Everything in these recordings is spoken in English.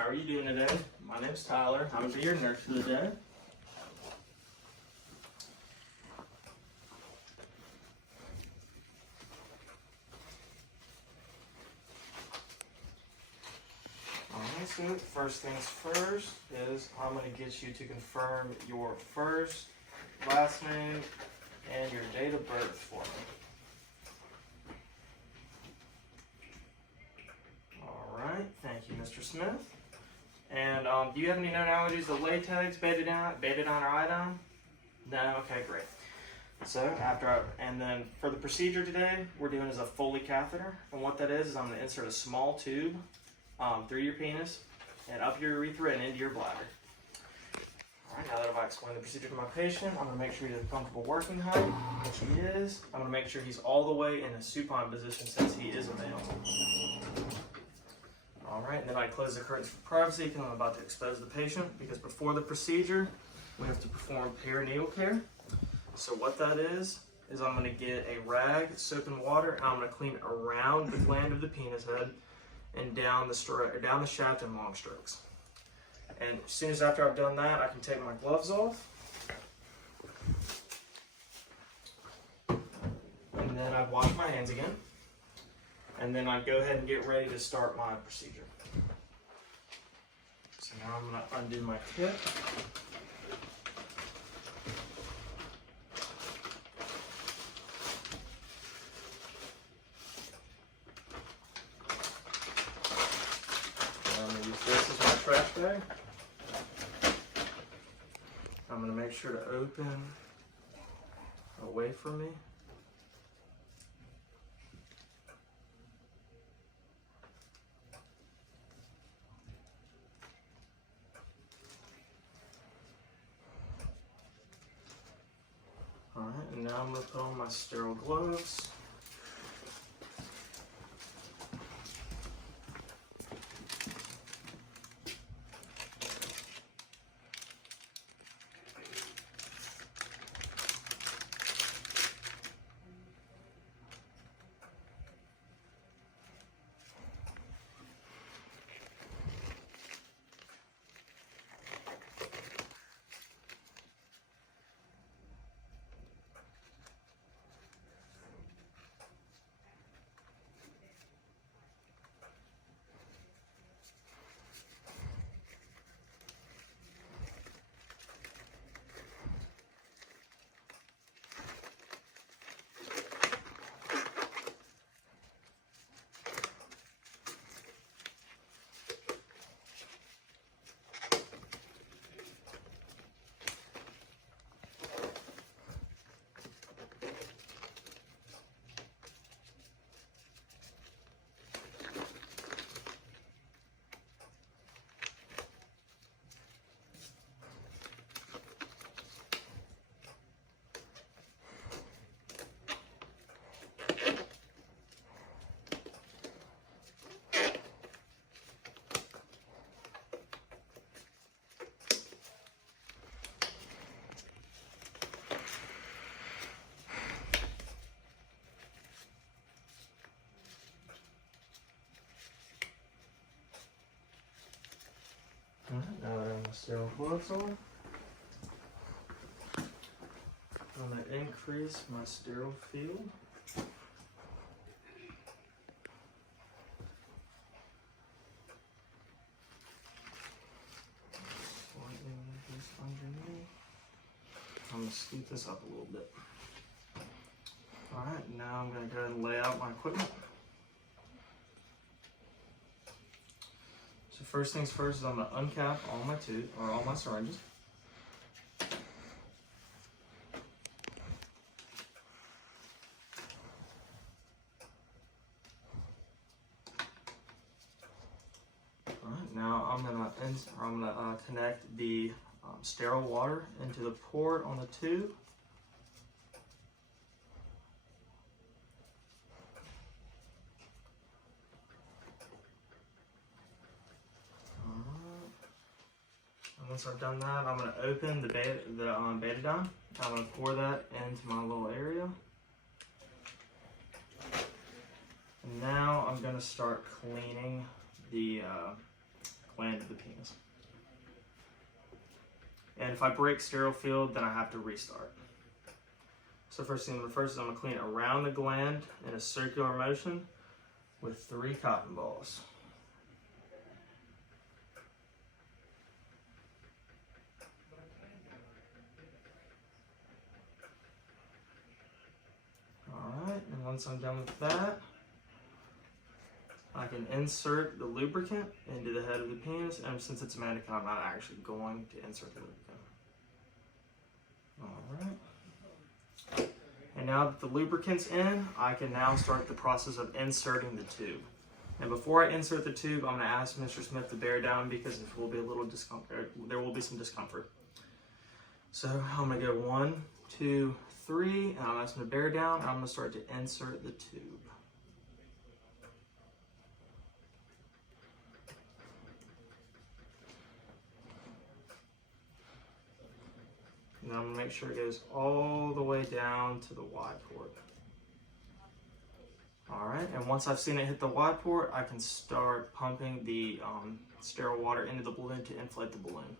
How are you doing today? My name's Tyler. I will be your nurse for the day. Alright, so first things first is I'm going to get you to confirm your first, last name, and your date of birth for me. Alright, thank you, Mr. Smith. And do you have any known allergies to latex, betadine, or iodine? No? Okay, great. So and then for the procedure today, we're doing is a Foley catheter. And what that is I'm going to insert a small tube through your penis and up your urethra and into your bladder. Alright, now that I've explained the procedure to my patient, I'm going to make sure he's at a comfortable working height, which he is. I'm going to make sure he's all the way in a supine position since he is a male. Alright, and then I close the curtains for privacy because I'm about to expose the patient, because before the procedure, we have to perform perinatal care. So what that is I'm going to get a rag, soap and water, and I'm going to clean around the gland of the penis head and down the shaft in long strokes. And as soon as after I've done that, I can take my gloves off. And then I wash my hands again. And then I go ahead and get ready to start my procedure. So now I'm going to undo my tip. I'm going to use this as my trash bag. I'm going to make sure to open away from me. Alright, and now I'm going to put on my sterile gloves. Now that I have my sterile gloves on, I'm going to increase my sterile field. Slightly this underneath. I'm going to scoot this up a little bit. Alright, now I'm going to go ahead and lay out my equipment. So first things first is I'm going to uncap all my syringes. Alright, now I'm going to connect the sterile water into the port on the tube. Once I've done that, I'm going to open the betadine. I'm going to pour that into my little area. And now I'm going to start cleaning the gland of the penis. And if I break sterile field, then I have to restart. So first thing I'm going to clean it around the gland in a circular motion with 3 cotton balls. Alright, and once I'm done with that, I can insert the lubricant into the head of the penis, and since it's mannequin, I'm not actually going to insert the lubricant. Alright. And now that the lubricant's in, I can now start the process of inserting the tube. And before I insert the tube, I'm going to ask Mr. Smith to bear down because there will be a little discomfort. There will be some discomfort. So I'm going to go 1, 2, 3, and I'm asking him to bear down. And I'm going to start to insert the tube. And I'm going to make sure it goes all the way down to the Y port. Alright, and once I've seen it hit the Y port, I can start pumping the sterile water into the balloon to inflate the balloon.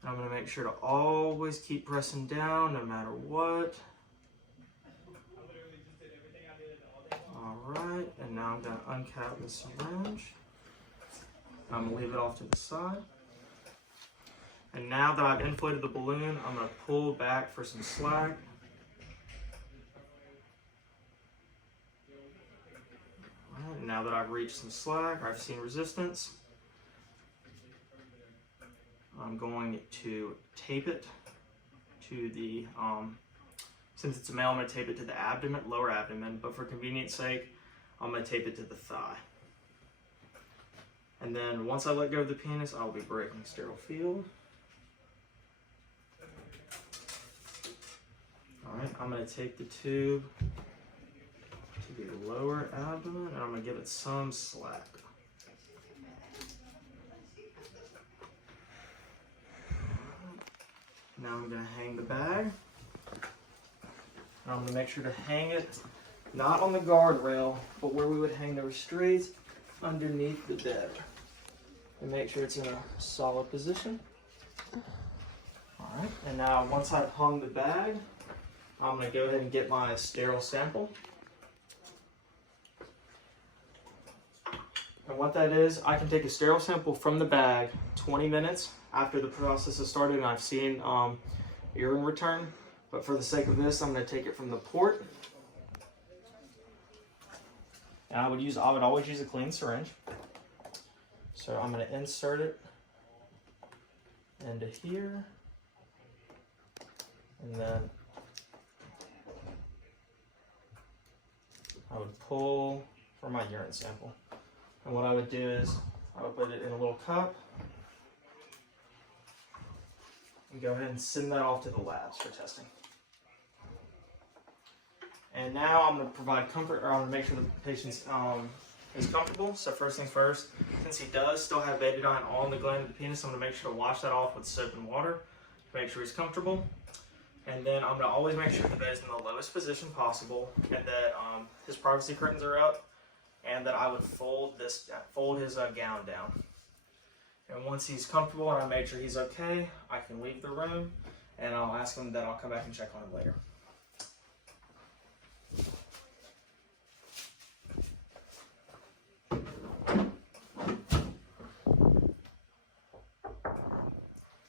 And I'm going to make sure to always keep pressing down no matter what. Alright, and now I'm going to uncap the syringe. I'm going to leave it off to the side. And now that I've inflated the balloon, I'm going to pull back for some slack. Right, now that I've reached some slack, or I've seen resistance, I'm going to tape it to the, since it's a male, I'm going to tape it to the abdomen, lower abdomen, but for convenience sake, I'm going to tape it to the thigh. And then once I let go of the penis, I'll be breaking sterile field. Alright, I'm going to take the tube to the lower abdomen and I'm going to give it some slack. Now I'm going to hang the bag. And I'm going to make sure to hang it not on the guardrail, but where we would hang the restraints underneath the bed. And make sure it's in a solid position. Alright, and now once I've hung the bag, I'm going to go ahead and get my sterile sample. And what that is, I can take a sterile sample from the bag 20 minutes after the process has started and I've seen urine return. But for the sake of this, I'm going to take it from the port. And I would always use a clean syringe. So I'm going to insert it into here. And then I would pull for my urine sample. And what I would do is I would put it in a little cup and go ahead and send that off to the labs for testing. And now I'm going to provide comfort, or I'm going to make sure the patient is comfortable. So first things first, since he does still have betadine on the gland of the penis, I'm going to make sure to wash that off with soap and water to make sure he's comfortable. And then I'm going to always make sure the bed is in the lowest position possible, and that his privacy curtains are up, and that I would fold his gown down. And once he's comfortable and I made sure he's okay, I can leave the room, and I'll ask him that I'll come back and check on him later.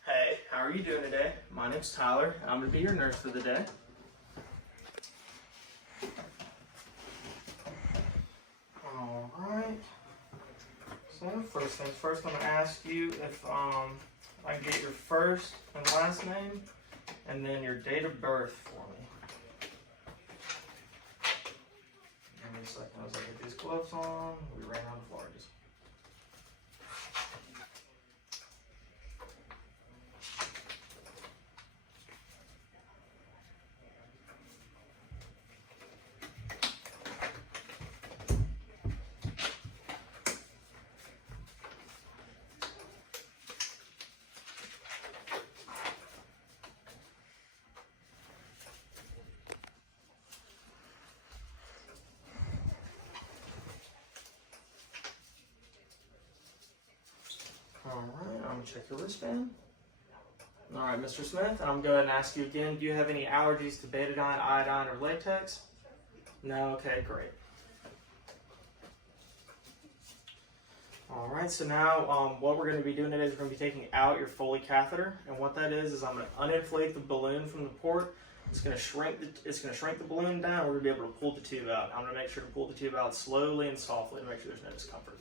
Hey, how are you doing today? My name's Tyler. I'm going to be your nurse for the day. Alright. So first things first, I'm going to ask you if I can get your first and last name and then your date of birth for me. Give me a second as I get these gloves on. We ran out of larges. Alright, I'm going to check your wristband. Alright, Mr. Smith, I'm going to go ahead and ask you again, do you have any allergies to betadine, iodine, or latex? No? Okay, great. Alright, so now what we're going to be doing today is we're going to be taking out your Foley catheter. And what that is I'm going to uninflate the balloon from the port. It's going to shrink the balloon down. We're going to be able to pull the tube out. I'm going to make sure to pull the tube out slowly and softly to make sure there's no discomfort.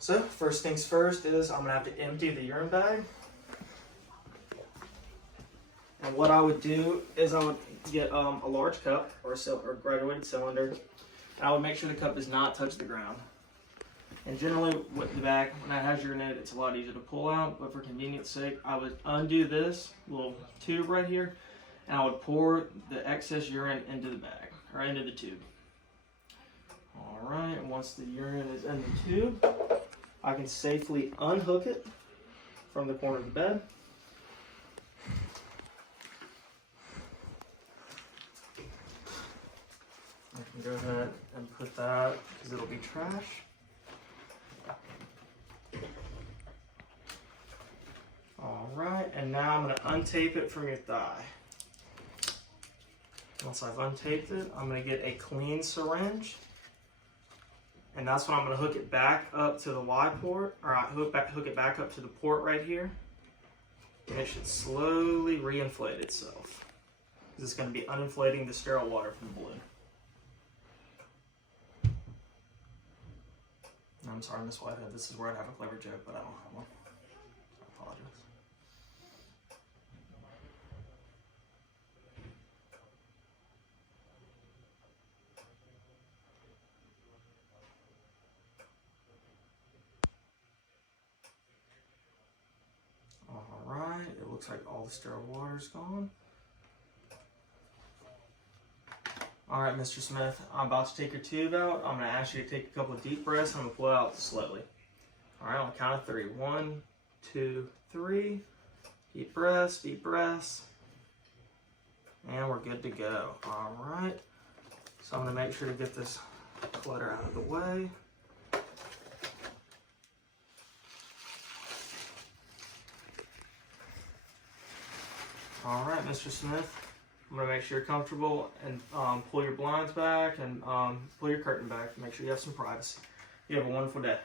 So, first things first is I'm going to have to empty the urine bag. And what I would do is I would get a large cup or a graduated cylinder. And I would make sure the cup does not touch the ground. And generally with the bag, when that has urine in it, it's a lot easier to pull out. But for convenience sake, I would undo this little tube right here. And I would pour the excess urine into the bag, or into the tube. Alright, once the urine is in the tube, I can safely unhook it from the corner of the bed. I can go ahead and put that, because it'll be trash. Alright, and now I'm going to untape it from your thigh. Once I've untaped it, I'm going to get a clean syringe. And that's when I'm going to hook it back up to the Y port, or hook it back up to the port right here. And it should slowly re-inflate itself. It's going to be uninflating the sterile water from the balloon. I'm sorry, Miss Whitehead, this is where I'd have a clever joke, but I don't have one. I apologize. Alright, it looks like all the sterile water's gone. Alright, Mr. Smith, I'm about to take your tube out. I'm going to ask you to take a couple of deep breaths. I'm going to pull it out slowly. Alright, on the count of 3. 1, 2, 3. Deep breaths, deep breaths. And we're good to go. Alright, so I'm going to make sure to get this clutter out of the way. Alright, Mr. Smith, I'm going to make sure you're comfortable and pull your blinds back and pull your curtain back to make sure you have some privacy. You have a wonderful day.